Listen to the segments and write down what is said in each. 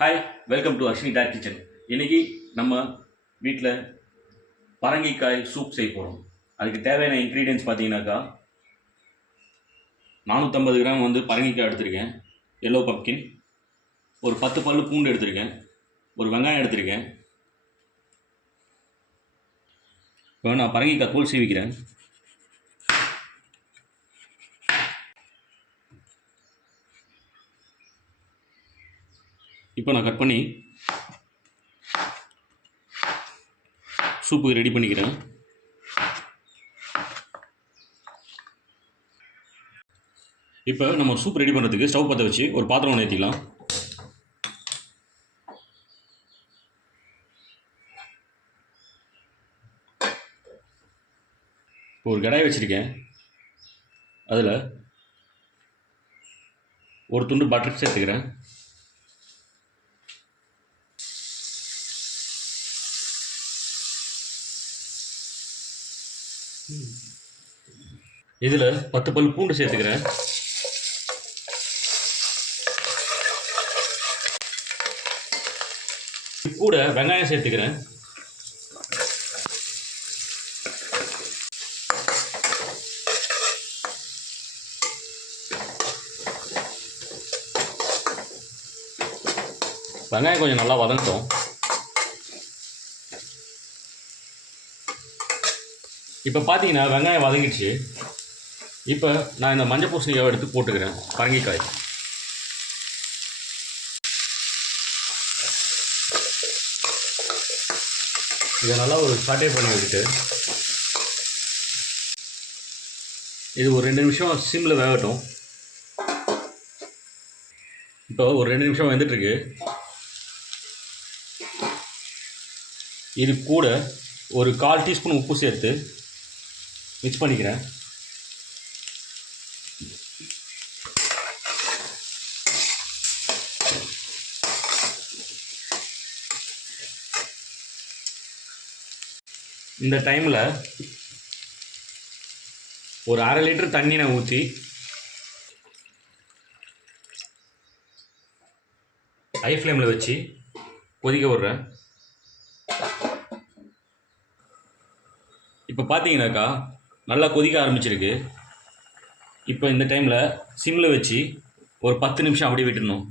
Hi welcome to Ashwini டார் kitchen இன்றைக்கி நம்ம வீட்டில் பரங்கிக்காய் சூப் செய்ய போகிறோம் அதுக்கு தேவையான இன்க்ரீடியன்ஸ் பார்த்தீங்கன்னாக்கா நானூற்றம்பது கிராம் வந்து பரங்கிக்காய் எடுத்திருக்கேன். எல்லோ பப்கின் ஒரு பத்து பல்லு பூண்டு எடுத்திருக்கேன். ஒரு வெங்காயம் எடுத்திருக்கேன். இப்போ நான் பரங்கிக்காய் தூள் சீவிக்கிறேன். இப்போ நான் கட் பண்ணி சூப்புக்கு ரெடி பண்ணிக்கிறேன். இப்போ நம்ம சூப் ரெடி பண்ணுறதுக்கு ஸ்டவ் பற்ற வச்சு ஒரு பாத்திரம் ஒன்று ஏற்றிக்கலாம் இப்போ ஒரு கடாய் வச்சுருக்கேன். அதில் ஒரு துண்டு பட்டர் சேர்த்துக்கிறேன். இதில் பத்து பல் பூண்டு சேர்த்துக்கிறேன். கூட வெங்காயம் சேர்த்துக்கிறேன். வெங்காயம் கொஞ்சம் நல்லா வதங்கட்டும். இப்போ பார்த்தீங்கன்னா வெங்காயம் வதங்கிடுச்சு. இப்போ நான் இந்த மஞ்சள் பூசணிக்காவை எடுத்து போட்டுக்கிறேன். பரங்கிக்காய். இதை நல்லா ஒரு சாட்டே பண்ணி வச்சுட்டு இது ஒரு ரெண்டு நிமிஷம் சிம்மில் வேகட்டும். இப்போ ஒரு ரெண்டு நிமிஷம் வந்துட்டுருக்கு. இது கூட ஒரு கால் டீஸ்பூன் உப்பு சேர்த்து மிக்ஸ் பண்ணிக்கிறேன். இந்த டைமில் ஒரு அரை லிட்டர் தண்ணி நான் ஊற்றி ஹை ஃப்ளேமில் வச்சு கொதிக்க விட்றேன். இப்போ பார்த்தீங்கன்னாக்கா நல்லா கொதிக்க ஆரம்பிச்சிருக்கு. இப்போ இந்த டைமில் சிம்மில் வச்சு ஒரு பத்து நிமிஷம் அப்படியே விட்டுடணும்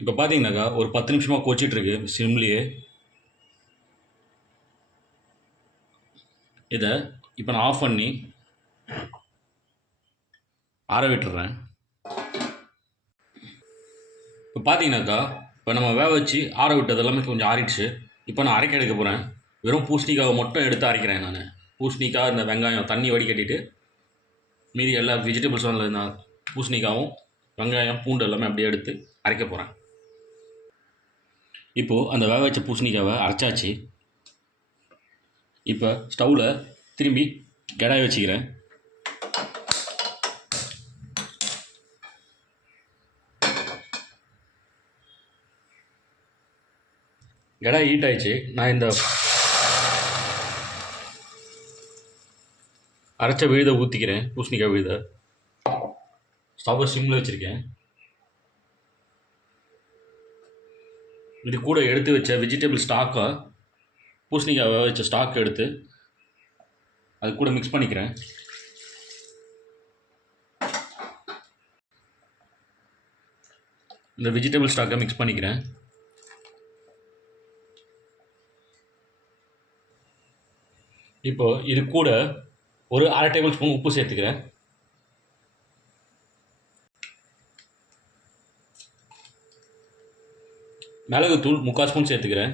இப்போ பார்த்தீங்கன்னாக்கா ஒரு பத்து நிமிஷமாக கொச்சிட்ருக்கு சிம்லேயே இதை இப்போ நான் ஆஃப் பண்ணி ஆற விட்டுறேன். இப்போ பார்த்தீங்கன்னாக்கா இப்போ நம்ம வேக வச்சு ஆற விட்டது எல்லாமே கொஞ்சம் ஆறிடுச்சு. இப்போ நான் அரைக்க எடுக்க போகிறேன் வெறும் பூசணிக்காவை மட்டும் எடுத்து அரைக்கிறேன் நான். பூசணிக்காய் இந்த வெங்காயம் தண்ணி வடிகட்டிட்டு மீதி எல்லா வெஜிடபிள்ஸும் அதில் நான் பூசணிக்காவும் வெங்காயம் பூண்டு எல்லாமே அப்படியே எடுத்து அரைக்க போகிறேன் இப்போது அந்த வேக வச்ச பூசணிக்காவை அரைச்சாச்சு. இப்போ ஸ்டவ்வில் திரும்பி கடாய் வச்சுக்கிறேன். இடம் ஹீட் ஆயிடுச்சு. நான் இந்த அரைச்ச விழுதை ஊற்றிக்கிறேன் பூசணிக்காய் விழுதை. ஸ்டவ்வை சிம்மில் வச்சுருக்கேன். இது கூட எடுத்து வச்ச வெஜிடபிள் ஸ்டாக்கை பூசணிக்காய் வச்ச ஸ்டாக் எடுத்து அது கூட மிக்ஸ் பண்ணிக்கிறேன். இந்த வெஜிடபிள் ஸ்டாக்கை மிக்ஸ் பண்ணிக்கிறேன். இப்போ இது கூட ஒரு அரை டேபிள் ஸ்பூன் உப்பு சேர்த்துக்கிறேன். மிளகுத்தூள் முக்கால் ஸ்பூன் சேர்த்துக்கிறேன்.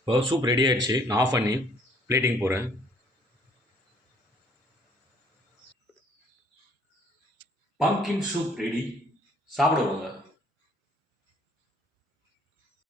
இப்போ சூப் ரெடி ஆகிடுச்சு நான் ஆஃப் பண்ணி பிளேட்டிங் போகிறேன் பம்கின் சூப் ரெடி சாப்பிடுவாங்க